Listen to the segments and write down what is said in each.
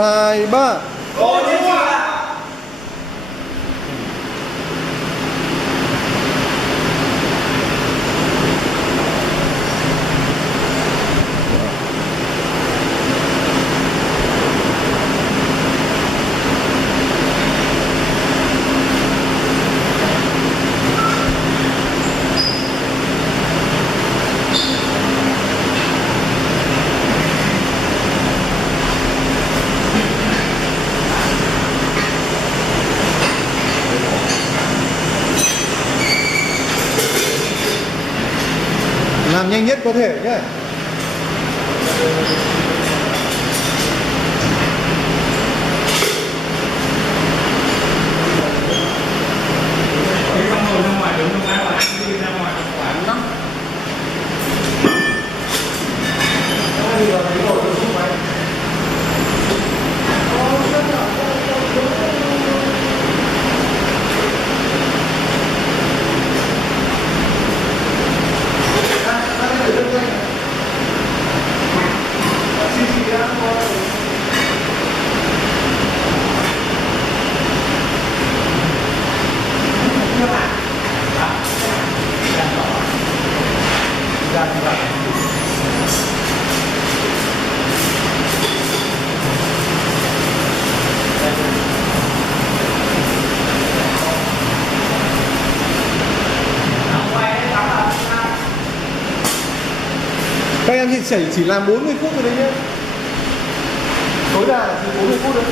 2, 3. Làm nhanh nhất có thể nhé. Các em chỉ làm 40 phút rồi đấy nhé. Tối đa là chỉ 40 phút thôi.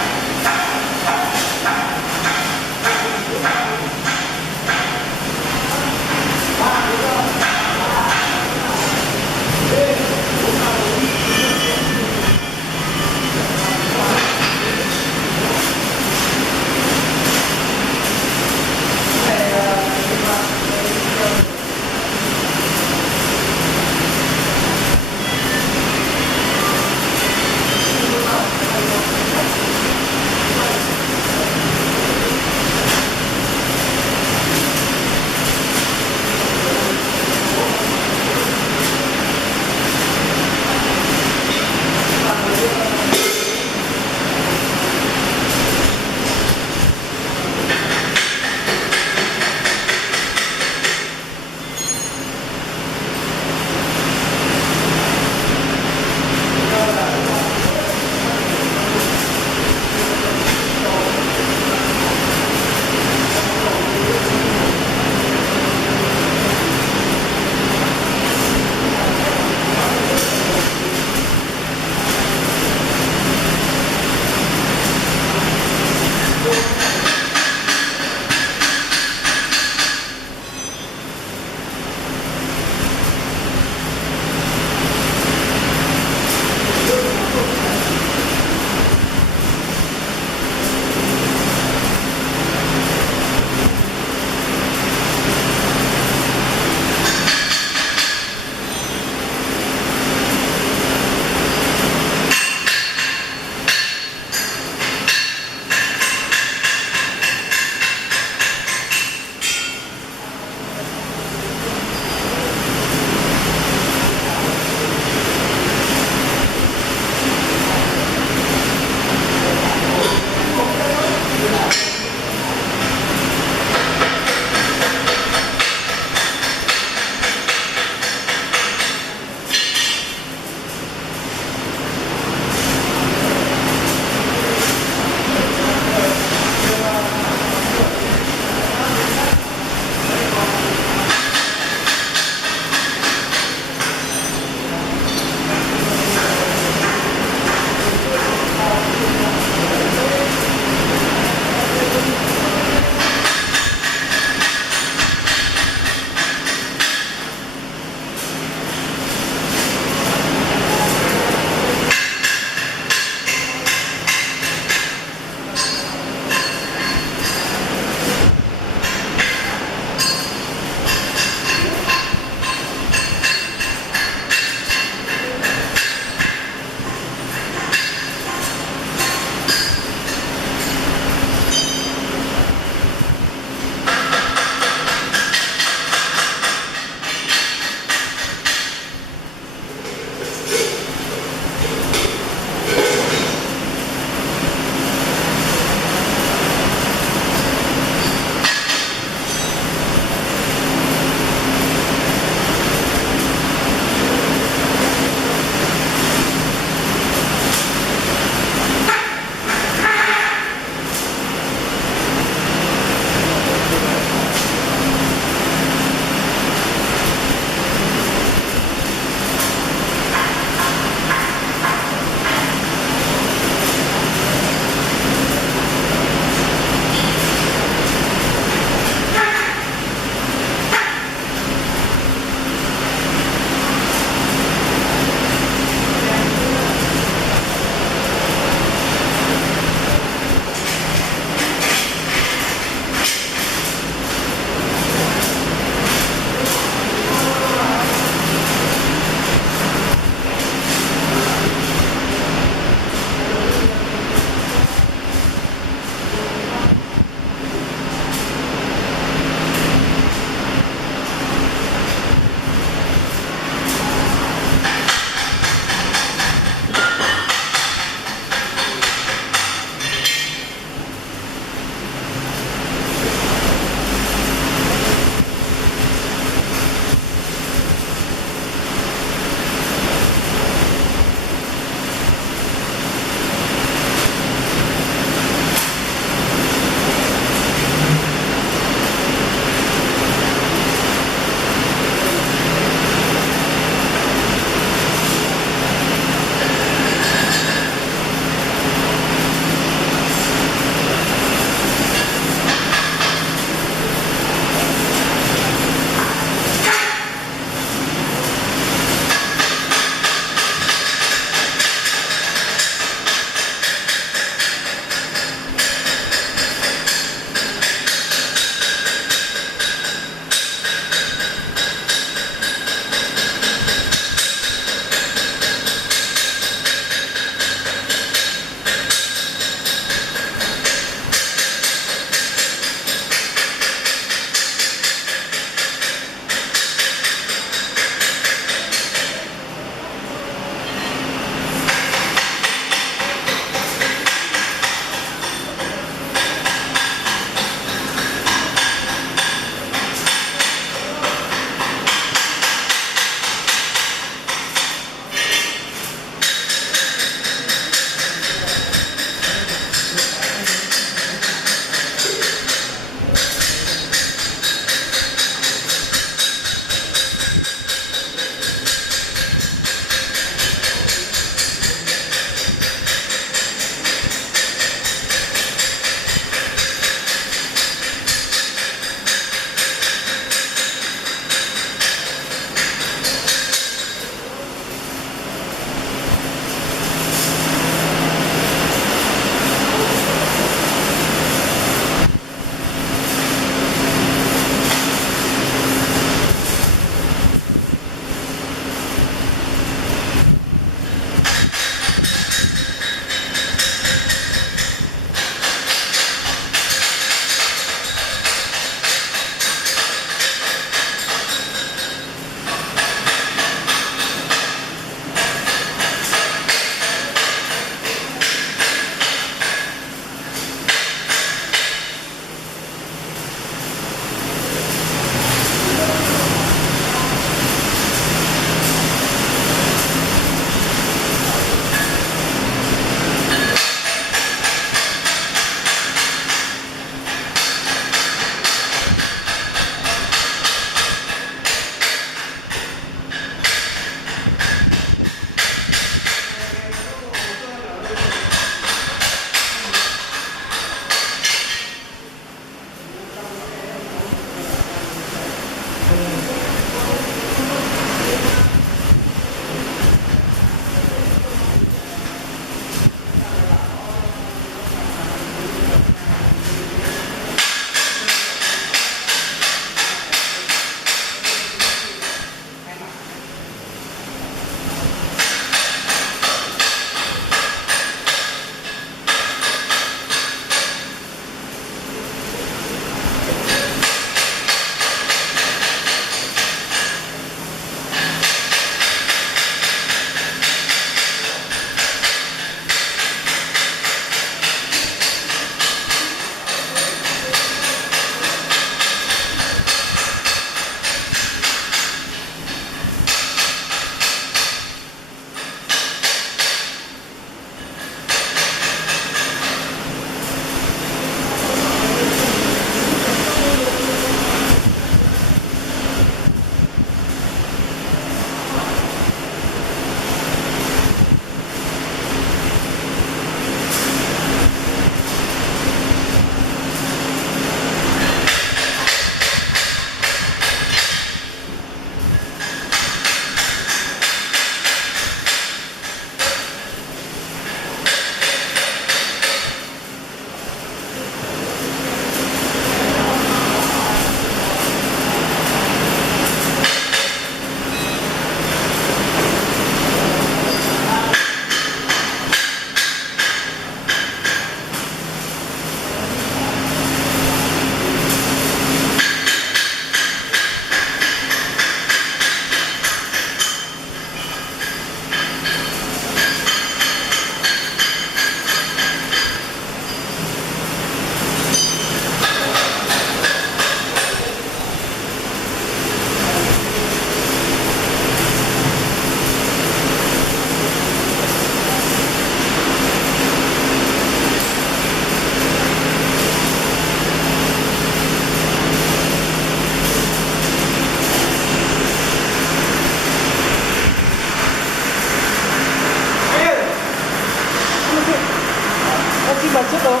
đâu.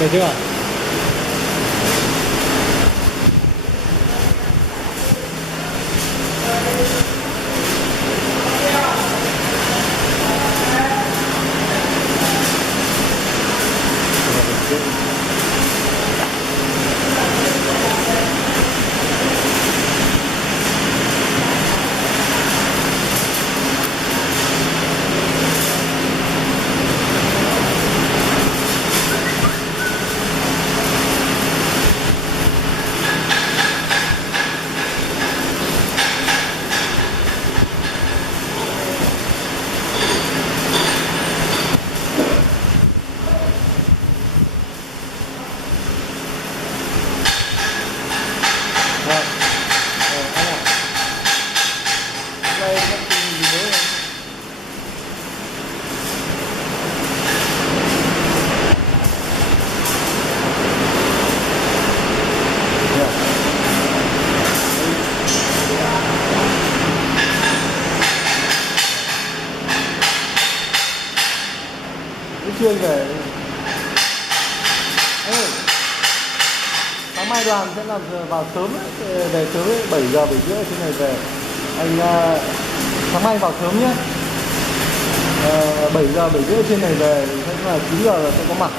Được chưa? Chuyên về sáng mai đoàn sẽ làm vào sớm ấy, về sớm 7 giờ 7 rưỡi trên này về. Anh sáng mai vào sớm nhé, 7 giờ 7 rưỡi trên này về thì sẽ là 9 giờ là sẽ có mặt.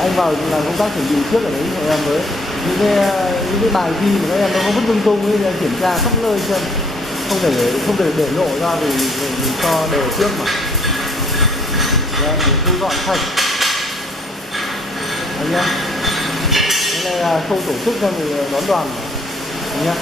Anh vào làm công tác chuẩn bị trước ở đấy cho em với những cái bài thi mà các em nó có vứt lung tung ấy, kiểm tra khắp nơi chân, không để để lộ ra vì mình cho đều trước mà. Mình thu dọn sạch anh nhé. này là khâu tổ chức cho người đón đoàn nhé.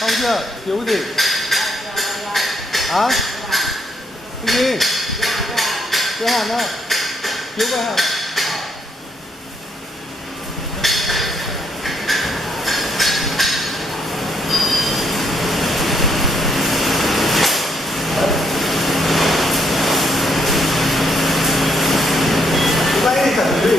Xong chưa? Thiếu cái gì? Hả? Cái gì? Cái hàn đó. Thiếu cái hàn. Cái này chẳng gì.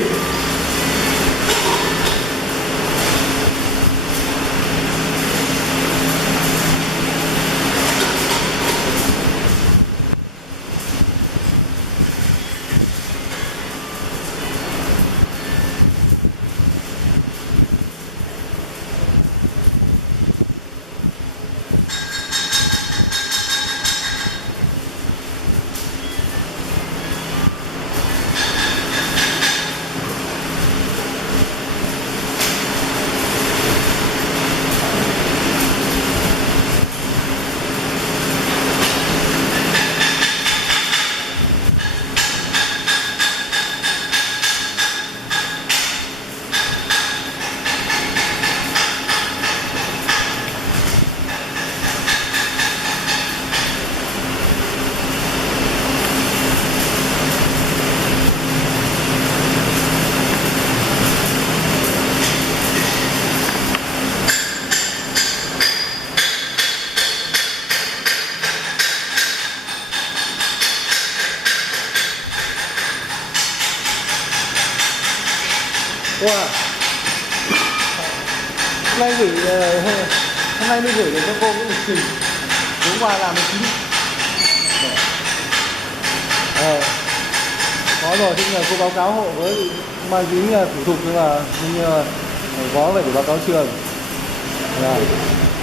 Wow. Hôm nay mới gửi đến cho cô cái lịch trình. Hôm qua làm được 9. Có rồi, thì là cô báo cáo hộ với mang tính thủ tục, nhưng mà có phải để báo cáo trường.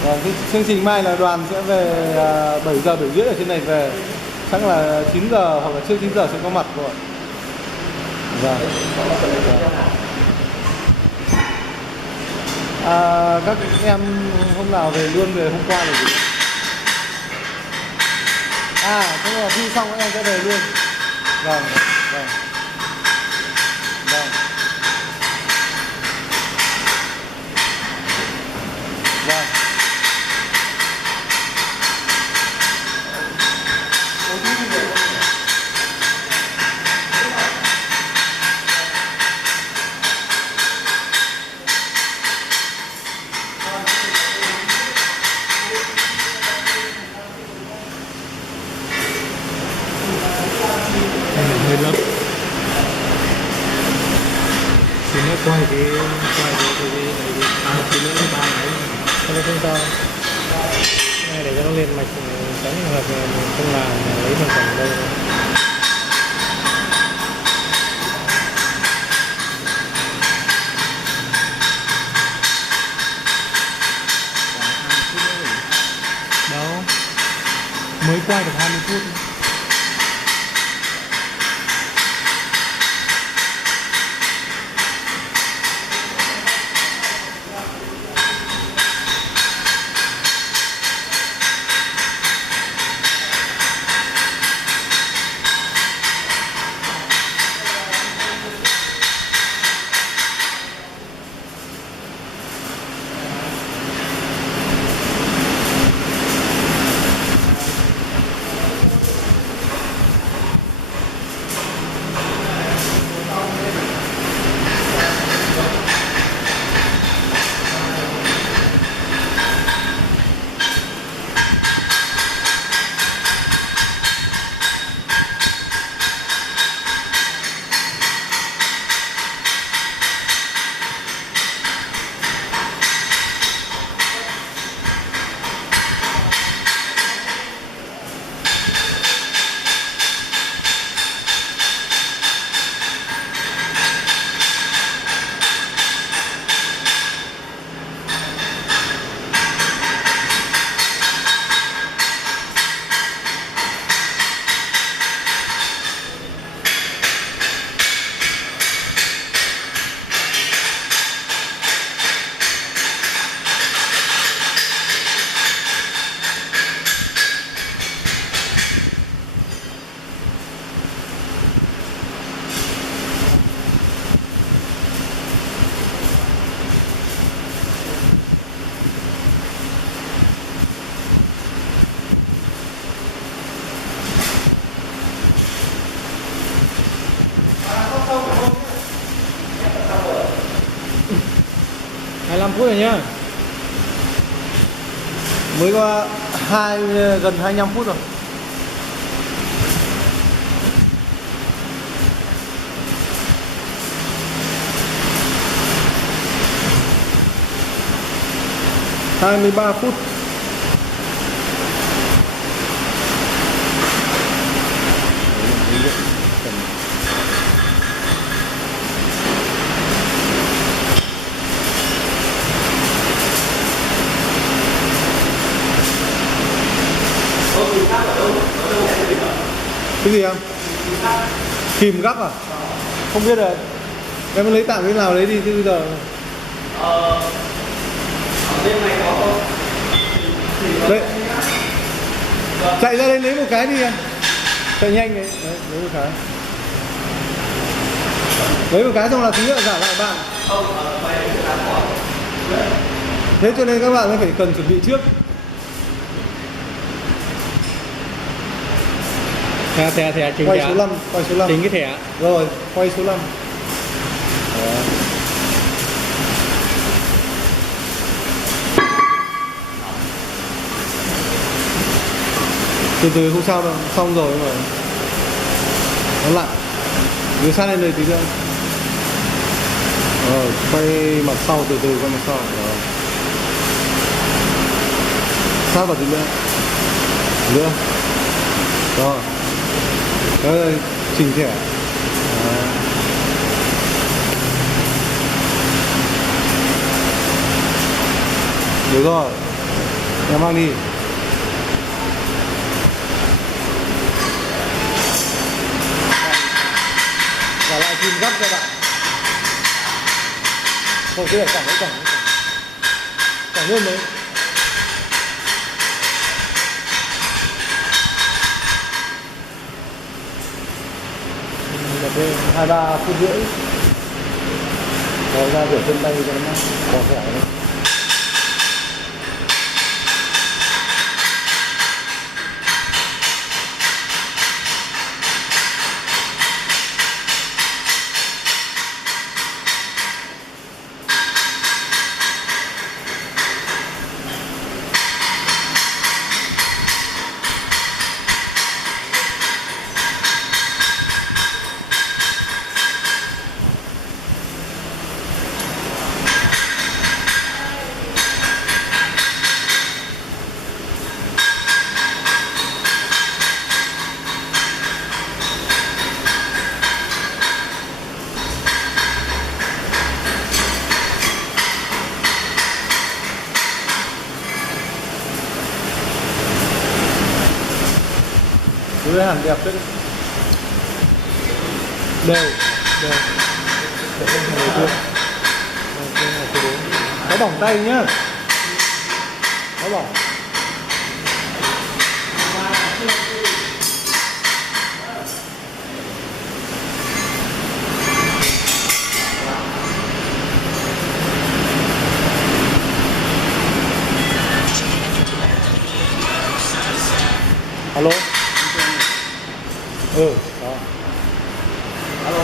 Cái chương trình mai là đoàn sẽ về 7 giờ 7 rưỡi ở trên này về. Chắc là 9 giờ hoặc là trước 9 giờ sẽ có mặt rồi. Các em hôm nào về luôn, về hôm qua rồi gì? Thế là thi xong các em sẽ về luôn. Vâng. Hơi lắm. Thì nó quay cái tí nữa ba ấy không sao. Này để cho nó lên mạch, tránh trường hợp mình không làm lấy phần cảnh đâu. Đâu mới quay được 20 phút. phút rồi nhá. Mới có gần 25 phút rồi. Hai 23 phút. Cái gì em? Kìm gắp à? Không biết rồi. Em lấy tạm cái nào lấy đi chứ bây giờ. Ở bên này có không? Đấy. Chạy ra đây lấy một cái đi em. Chạy nhanh đấy. Đấy, lấy một cái. Lấy một cái xong là tí nữa giả lại bạn. Không, phải là có. Thế cho nên các bạn phải cần chuẩn bị trước. Thẻ chính Quay thẻ. số 5, quay số 5. Tính cái thẻ. Rồi, quay số 5. Từ từ không sao đâu, xong rồi mà. Nó lại. Đưa sát lên đây tí nữa. Rồi, quay mặt sau, từ từ quay mặt sau. Rồi. Sát vào tí nữa. Nữa. Rồi. Đây, chỉnh thẻ. Đó. Được rồi. Em mang đi. Trả lại kim gấp cho bạn. Thôi cái này cẳng đấy, cẳng luôn đấy. 23 phút rưỡi. Rồi ra rửa chân tay cho nó bỏ khỏe này. Dưới hẳn đẹp đấy. Đều. Có bỏng tay nhá. Có bỏng. Alo. Đó. Alo.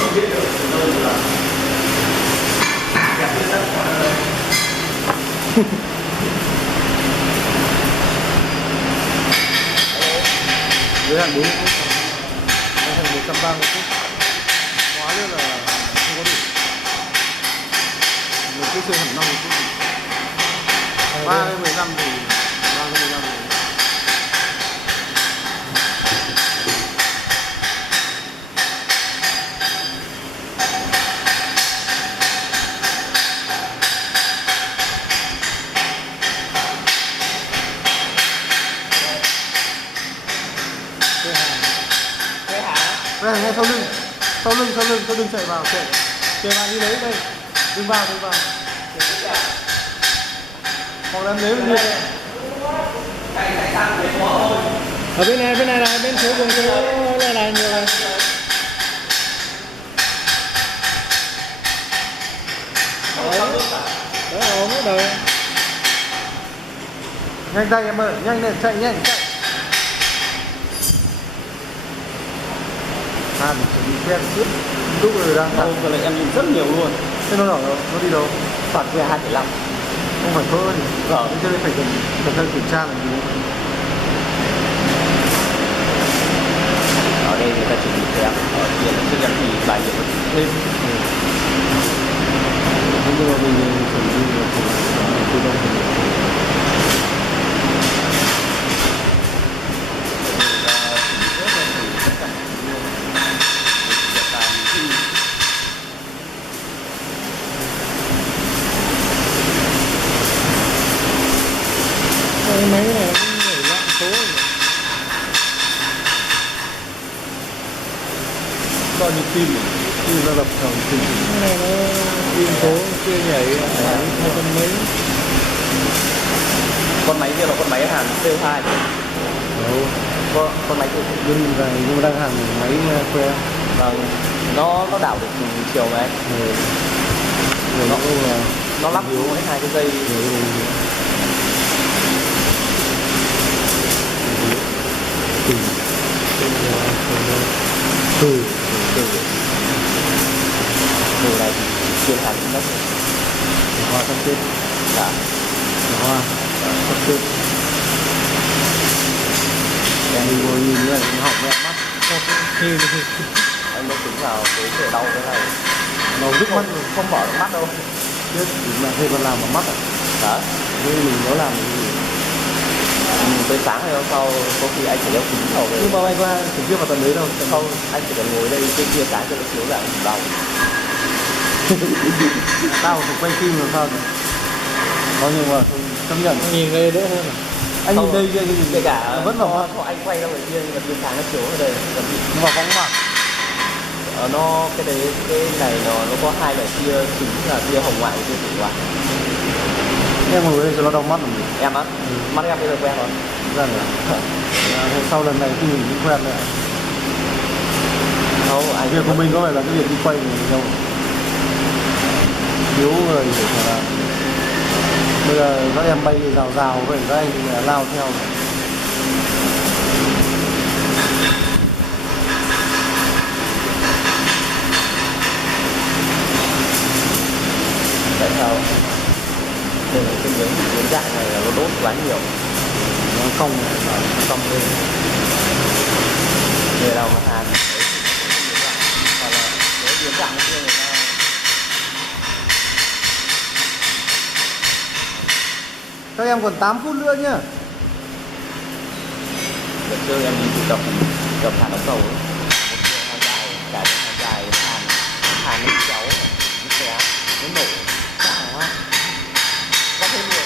không biết được từ đâu là đẹp như đất quá rồi. Giới hạn 40 phút, thành 130 phút, hóa nữa là không có đủ. Mình cứ chơi hẳn 50 phút. 3 đến 15 thì 3 đến 15 thì đây ngay sau lưng, sau lưng chạy vào, chạy vào đi lấy đây, đừng vào, hoặc là em lấy bên kia. Chạy sang bên đó thôi. Ở bên này là bên số cùng số là nhiều này. Đấy, ổn hết rồi. Nhanh tay em ơi, nhanh lên, chạy. Mình chuẩn bị quen trước lúc rồi đang thẳng. Vừa lại em nhìn rất nhiều luôn. Thế nó đâu? Nó đi đâu? Phạt về 2,5. Không phải vỡ gì. Vâng. Thế cho nên phải cẩn thận kiểm tra là gì? Ở đây người ta chuẩn bị thêm, ở kia là trước em thì bài nhiều thêm. Nhưng mà mình chuẩn bị tự động. Mấy cái này nó cũng nhảy loạn số rồi. Do như tim nó đập theo tim. Cái này nó yên số kia nhảy 200 mấy. Con máy kia là con máy hàn CO2. Đâu. Con máy kia Bên này nhưng mà đang hàng máy que. vâng, nó đảo được chiều này. Nó lắp yếu hết 2 cái dây. Từ này thì chuyên hàn đất. Hoa sắp xếp. Dạ. Hoa sắp xếp. Em đi ngồi nhìn như này nó học mẹ mắt. Anh mới tính vào cái thể đau thế này. Nó đứt mắt rồi. Không bỏ được mắt đâu. Biết thì mẹ thêm còn làm vào mắt à? Đó. Nên mình có làm cái gì? Tới sáng ngày hôm sau có khi anh phải đeo kính đầu về. Nhưng mà anh có trực tiếp vào tận đấy đâu. Không, anh chỉ cần ngồi đây trên kia cái cho nó chiếu lại đầu. Tao phải quay phim làm sao rồi? Có nhưng mà chấp nhận. Nhìn đây đỡ hơn. Anh nhìn đây kia nhìn kể cả vẫn vào mắt. anh quay ra ngoài kia nhưng mà tia sáng nó chiếu ở đây. Nhưng mà phóng mặt. Nó cái này nó có hai loại tia chính là tia hồng ngoại và tia tử ngoại. Em ngồi đây cho nó đau mắt làm gì? Em á? Mắt em bây giờ quen rồi. Ra rồi. Sau lần này thì mình cũng quen rồi. Không, anh Việc của mình có phải là cái việc đi quay mình đâu. Thiếu người để mà làm. Bây giờ các em bay rào vậy các anh thì lao theo. tại sao đây là cái miếng dạng này là nó đốt quá nhiều, Nó cong lên. người nào mà hàn hoặc là cái miếng dạng kia người ta Các em còn 8 phút nữa nhá. đợt chơi em đi thực tập hàn ống cầu ấy. Một trường hàn dài hàn nó kéo nó xé nó nổ chả quá rất thêm luôn.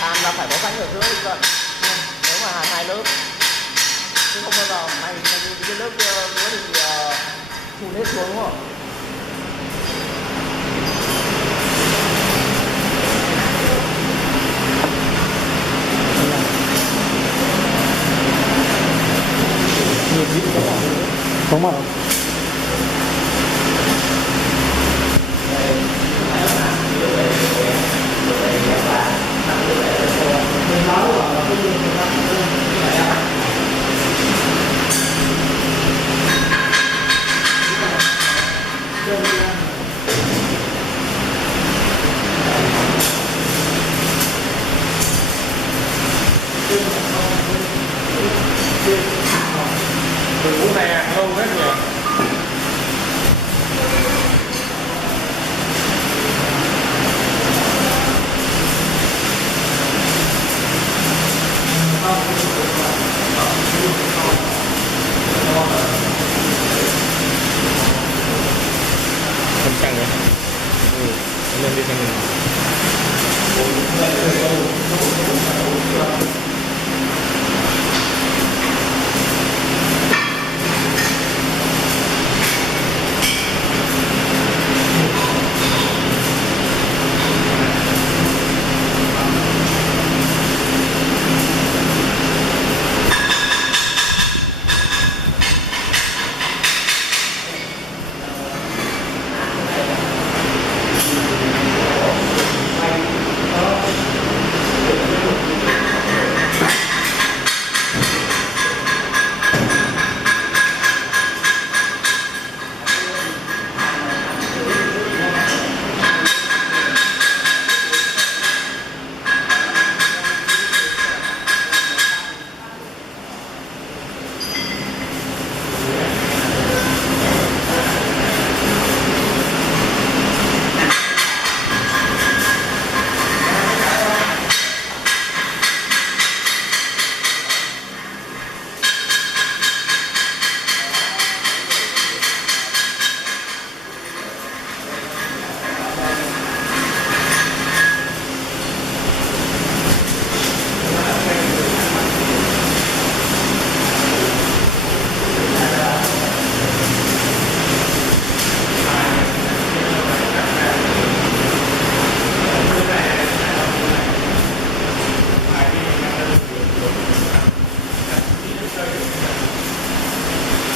Hàn là phải có rãnh ở giữa thì cận nếu mà hàn hai lớp chứ không bao giờ mày cái lớp kia nữa thì thùn hết xuống đúng không? Chóng mặt không? Cú này ăn lâu hết nhỉ. Không căng rồi. Lên đi sang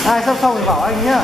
Ai sắp xong thì bảo anh nhá.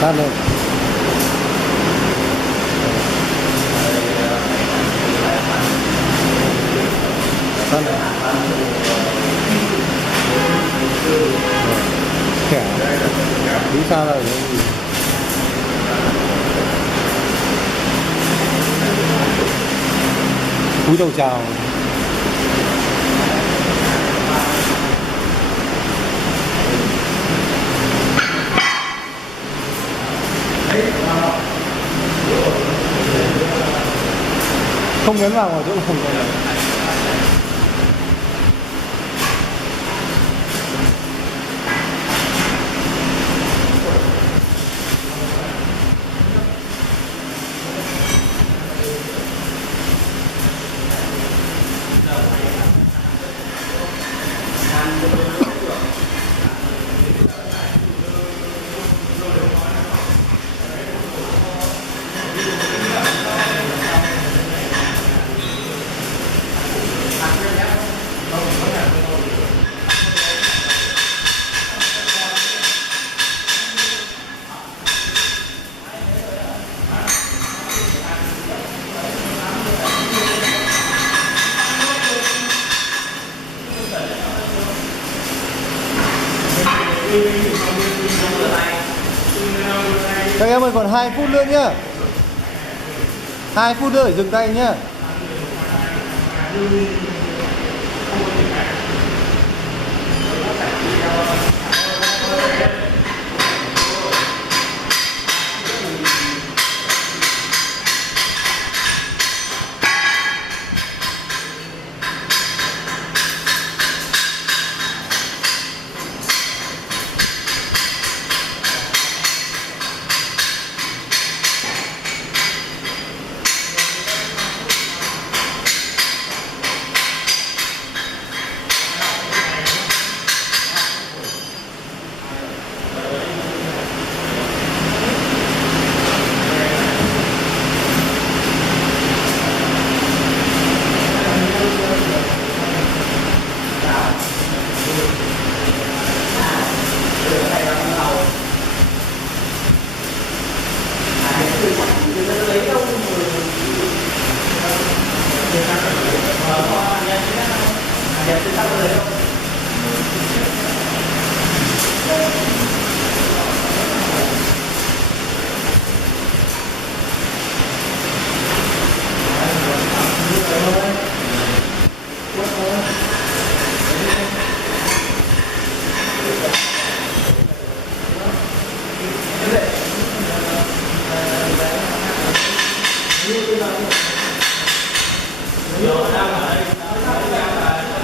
Sát lên. Sát lên. Khẽ. Đi xa rồi. Cúi đầu chào. Không nhấn vào ở chỗ lồng này. Các em ơi, còn 2 phút nữa nhá. 2 phút nữa để dừng tay nhá.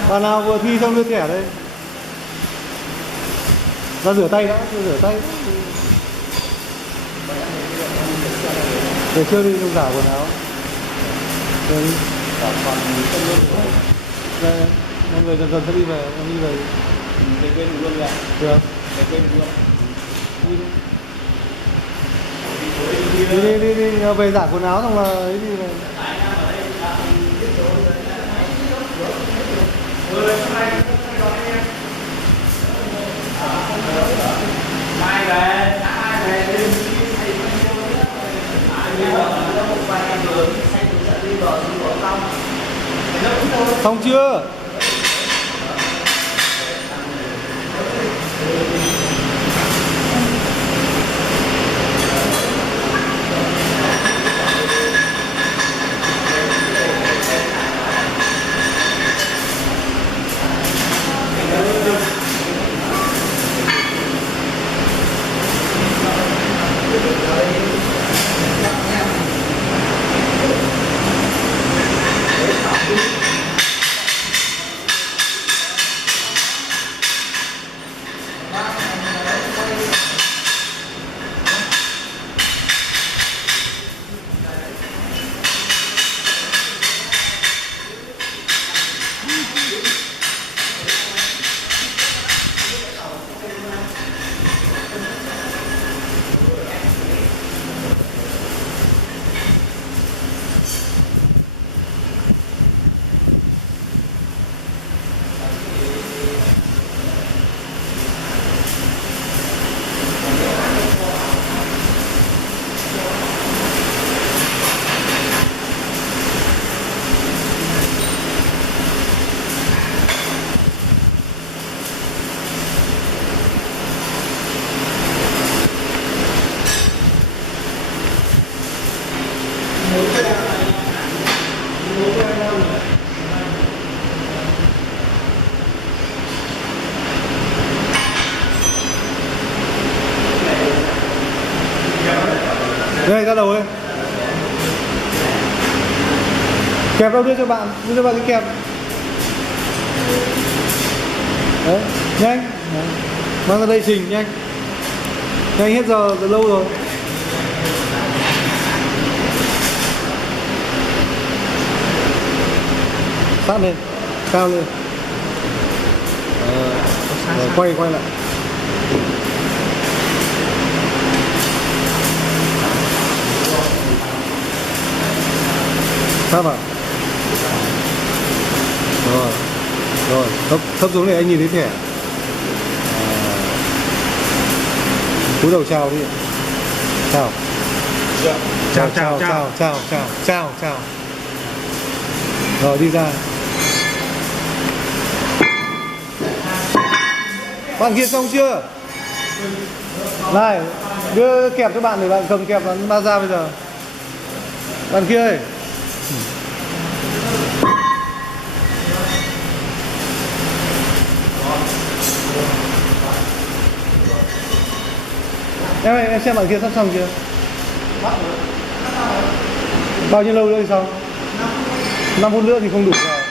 Bạn nào vừa thi xong đưa thẻ đây. Ra rửa tay đã, rửa tay. Để chưa đi dùng giả quần áo. Rồi đi. Đây, mọi người dần dần sẽ đi về, em đi về. Để quên luôn vậy. Được. Để quên luôn. Đi về giả quần áo xong là ấy đi về. Xong chưa? Đây, ra đầu đây. Kẹp đâu, đưa cho bạn cái kẹp. Đấy, nhanh. Đấy. Mang ra đây trình, nhanh. Nhanh, hết giờ từ lâu rồi. Sát lên, cao lên. Rồi, quay lại. Sát vào. Rồi, thấp xuống để anh nhìn thấy thẻ. Cúi đầu chào đi. Chào. Chào. Rồi đi ra. Bạn kia xong chưa? Này, Đưa kẹp cho bạn để bạn cầm kẹp nó bao ra bây giờ. Bạn kia ơi. Em xem bạn kia sắp xong chưa? Bao nhiêu lâu nữa thì xong? 5 phút nữa thì không đủ rồi.